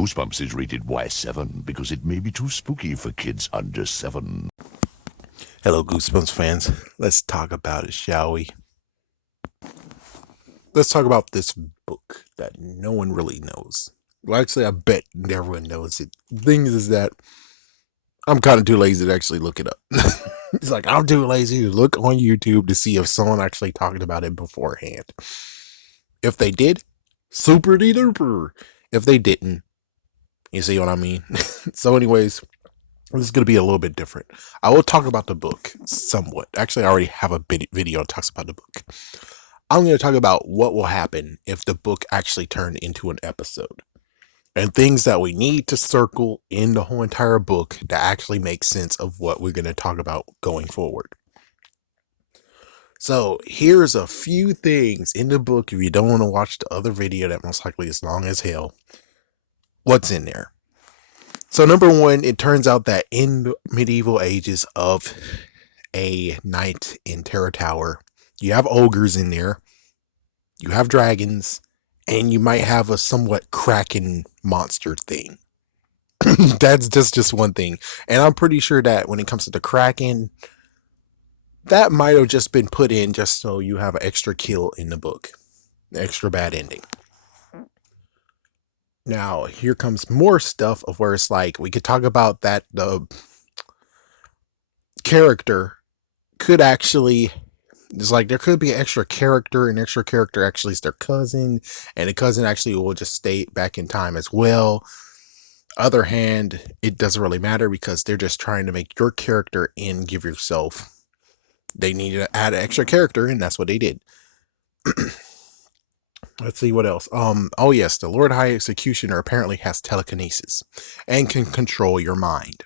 Goosebumps is rated Y7 because it may be too spooky for kids under 7. Hello, Goosebumps fans. Let's talk about it, shall we? Let's talk about this book that no one really knows. Well, actually, I bet everyone knows it. The thing is that I'm kind of too lazy to actually look it up. It's like, I'm too lazy to look on YouTube to see if someone actually talked about it beforehand. If they did, super duper. If they didn't, you see what I mean? So, anyways, this is going to be a little bit different. I will talk about the book somewhat. Actually, I already have a video that talks about the book. I'm going to talk about what will happen if the book actually turned into an episode. And things that we need to circle in the whole entire book to actually make sense of what we're going to talk about going forward. So here's a few things in the book, if you don't want to watch the other video that most likely is long as hell, what's in there. So number one, it turns out that in the medieval ages of a night in Terror Tower, you have ogres in there, you have dragons, and you might have a somewhat kraken monster thing. That's just one thing. And I'm pretty sure that when it comes to the kraken, that might have just been put in just so you have an extra kill in the book. An extra bad ending. Now, here comes more stuff of where it's like, we could talk about that the character could actually, it's like there could be an extra character, and extra character actually is their cousin, and the cousin actually will just stay back in time as well. Other hand, it doesn't really matter because they're just trying to make your character and give yourself, they need to add an extra character, and that's what they did. Let's see what else. Oh yes, the Lord High Executioner apparently has telekinesis and can control your mind.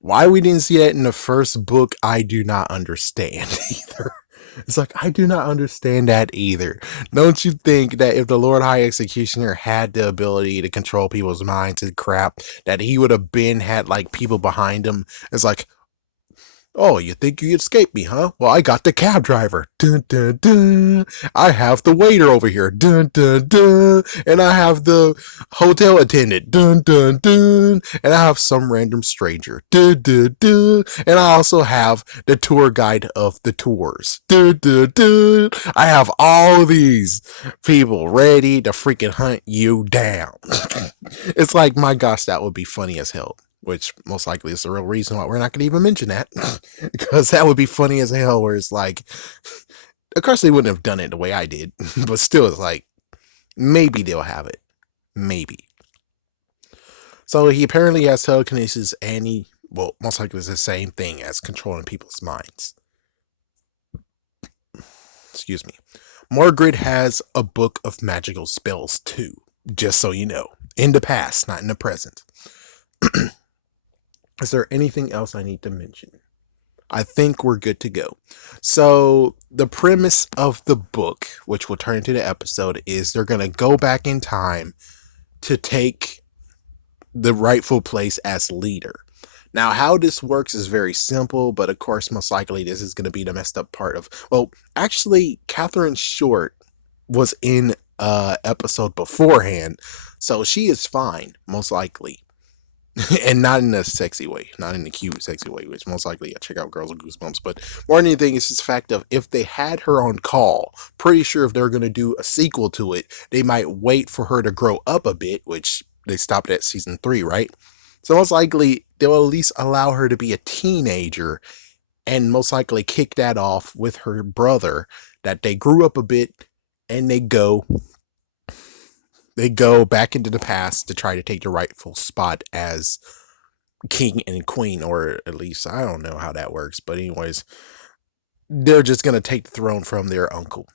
Why we didn't see that in the first book, I do not understand either. It's like, I do not understand that either. Don't you think that if the Lord High Executioner had the ability to control people's minds and crap, that he would have had like people behind him? It's like, oh, you think you escaped me, huh? Well, I got the cab driver. Dun, dun, dun. I have the waiter over here. Dun, dun, dun. And I have the hotel attendant. Dun, dun, dun. And I have some random stranger. Dun, dun, dun. And I also have the tour guide of the tours. Dun, dun, dun. I have all these people ready to freaking hunt you down. It's like, my gosh, that would be funny as hell. Which most likely is the real reason why we're not going to even mention that. Because that would be funny as hell, where it's like, of course they wouldn't have done it the way I did, but still it's like, maybe they'll have it. Maybe. So he apparently has telekinesis, and he, well, most likely is the same thing as controlling people's minds. Excuse me. Margaret has a book of magical spells too, just so you know. In the past, not in the present. Is there anything else I need to mention? I think we're good to go. So the premise of the book, which will turn into the episode, is they're going to go back in time to take the rightful place as leader. Now, how this works is very simple, but of course, most likely this is going to be the messed up part of, well, actually, Catherine Short was in episode beforehand, so she is fine, most likely. And not in a sexy way, not in a cute, sexy way, which most likely I check out Girls with Goosebumps. But more than anything, it's just the fact of if they had her on call, pretty sure if they're going to do a sequel to it, they might wait for her to grow up a bit, which they stopped at season 3, right? So most likely they'll at least allow her to be a teenager and most likely kick that off with her brother, that they grew up a bit and they go back into the past to try to take the rightful spot as king and queen, or at least I don't know how that works, but anyways, they're just going to take the throne from their uncle.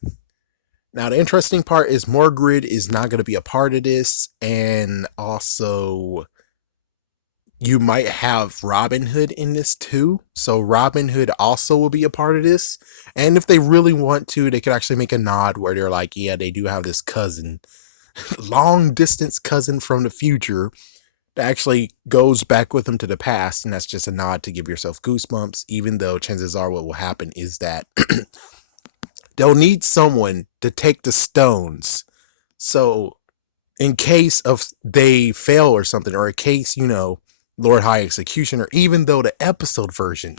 Now, the interesting part is Margaret is not going to be a part of this, and also you might have Robin Hood in this too, so Robin Hood also will be a part of this, and if they really want to, they could actually make a nod where they're like, yeah, they do have this cousin, long distance cousin from the future that actually goes back with them to the past, and that's just a nod to give yourself goosebumps, even though chances are what will happen is that they'll need someone to take the stones. So in case of they fail or something, or in case, Lord High Executioner, even though the episode version,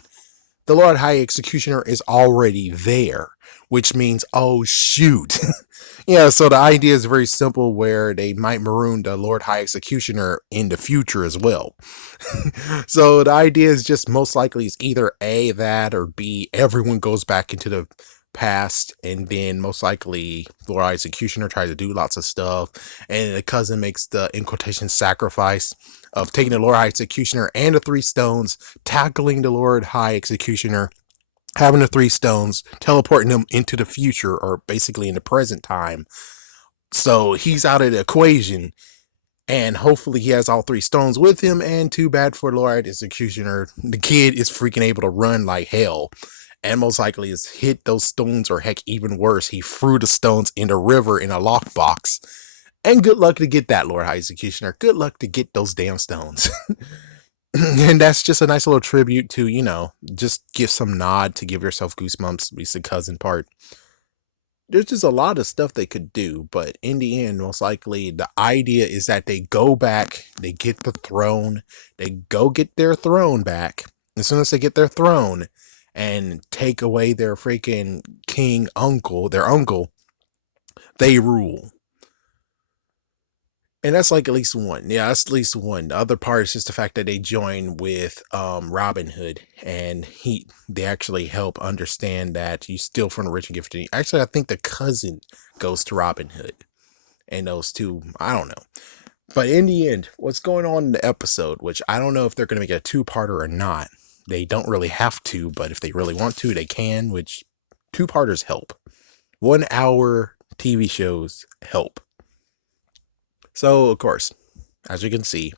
the Lord High Executioner is already there, which means, oh shoot. Yeah, so the idea is very simple where they might maroon the Lord High Executioner in the future as well. So the idea is just most likely is either A, that, or B, everyone goes back into the past, and then most likely Lord High Executioner tries to do lots of stuff, and the cousin makes the, in quotation, sacrifice of taking the Lord High Executioner and the three stones, tackling the Lord High Executioner, having the three stones, teleporting them into the future, or basically in the present time. So he's out of the equation, and hopefully he has all three stones with him. And too bad for Lord Executioner, the kid is freaking able to run like hell, and most likely has hit those stones, or heck, even worse, he threw the stones in the river in a lockbox. And good luck to get that, Lord High Executioner. Good luck to get those damn stones. And that's just a nice little tribute to, just give some nod to give yourself goosebumps, at least the cousin part. There's just a lot of stuff they could do, but in the end, most likely the idea is that they go back, they get the throne, they go get their throne back. As soon as they get their throne and take away their freaking king uncle, their uncle, they rule. And that's like at least one. Yeah, that's at least one. The other part is just the fact that they join with Robin Hood, and they actually help understand that you steal from the rich and give to the. Actually, I think the cousin goes to Robin Hood, and those two, I don't know. But in the end, what's going on in the episode, which I don't know if they're going to make a two-parter or not. They don't really have to, but if they really want to, they can, which two-parters help. 1 hour TV shows help. So, of course, as you can see,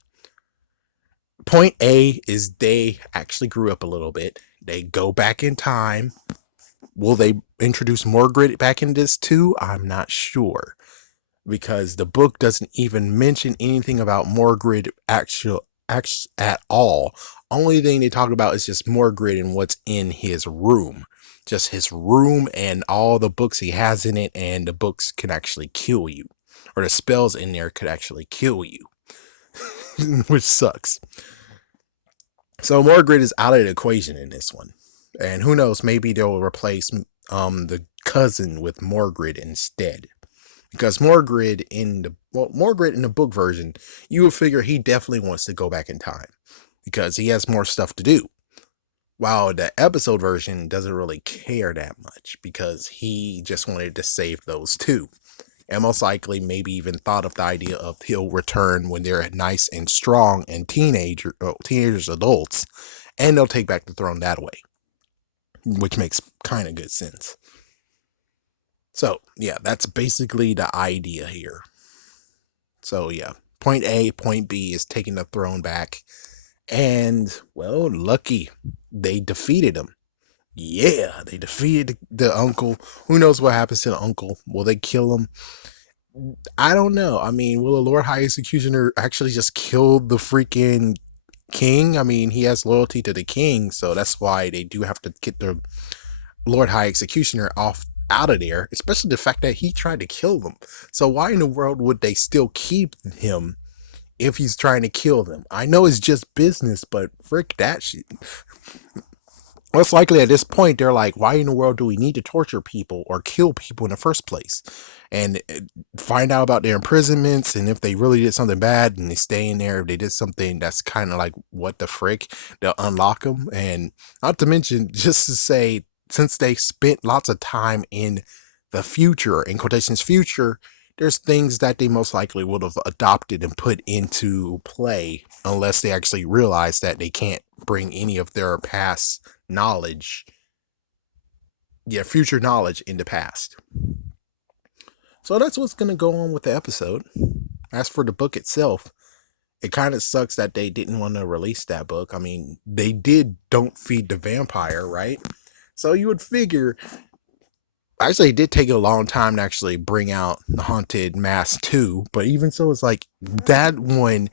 point A is they actually grew up a little bit. They go back in time. Will they introduce more grit back in this too? I'm not sure, because the book doesn't even mention anything about Morgrid at all. Only thing they talk about is just Morgrid and what's in his room. Just his room and all the books he has in it, and the books can actually kill you. Or the spells in there could actually kill you. Which sucks. So Morgrid is out of the equation in this one. And who knows, maybe they'll replace the cousin with Morgrid instead. Because Morgrid in the book version, you would figure he definitely wants to go back in time, because he has more stuff to do. While the episode version doesn't really care that much, because he just wanted to save those two. And most likely maybe even thought of the idea of he'll return when they're nice and strong and teenagers, adults, and they'll take back the throne that way. Which makes kind of good sense. So, yeah, that's basically the idea here. So, yeah, point A, point B is taking the throne back. And, well, lucky, they defeated him. Yeah, they defeated the uncle. Who knows what happens to the uncle? Will they kill him? I don't know. I mean, will the Lord High Executioner actually just kill the freaking king? I mean, he has loyalty to the king, so that's why they do have to get the Lord High Executioner out of there, especially the fact that he tried to kill them. So why in the world would they still keep him if he's trying to kill them? I know it's just business, but frick that shit. Most likely at this point, they're like, why in the world do we need to torture people or kill people in the first place? And find out about their imprisonments, and if they really did something bad and they stay in there, if they did something that's kind of like, what the frick, they'll unlock them. And not to mention, just to say, since they spent lots of time in the future, in quotations future, there's things that they most likely would have adopted and put into play, unless they actually realize that they can't bring any of their past knowledge, future knowledge in the past. So that's what's going to go on with the episode. As for the book itself, it kind of sucks that they didn't want to release that book. I mean, they did Don't Feed the Vampire, right? So you would figure, actually it did take a long time to actually bring out the Haunted Mask 2, but even so, it's like that one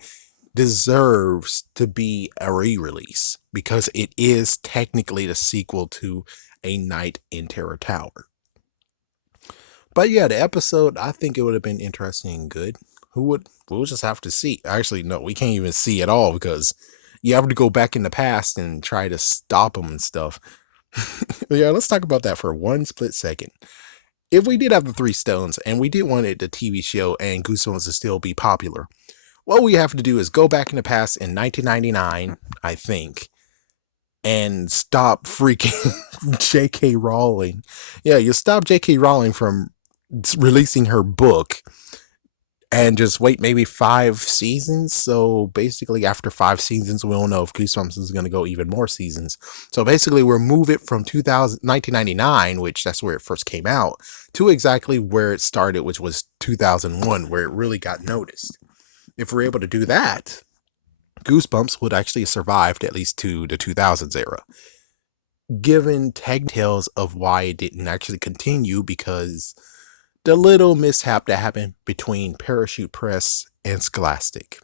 deserves to be a re-release, because it is technically the sequel to A Night in Terror Tower. But yeah, the episode, I think it would have been interesting and good. We'll just have to see. Actually, no, we can't even see at all because you have to go back in the past and try to stop them and stuff. Yeah, let's talk about that for one split second. If we did have the three stones and we did want it the TV show and Goosebumps to still be popular, what we have to do is go back in the past in 1999, I think, and stop freaking J.K. Rowling. Yeah, you stop J.K. Rowling from releasing her book and just wait maybe 5 seasons. So basically, after 5 seasons, we'll know if Goosebumps is going to go even more seasons. So basically, we'll move it from 1999, which that's where it first came out, to exactly where it started, which was 2001, where it really got noticed. If we're able to do that, Goosebumps would actually have survived at least to the 2000s era. Given tales of why it didn't actually continue, because the little mishap that happened between Parachute Press and Scholastic.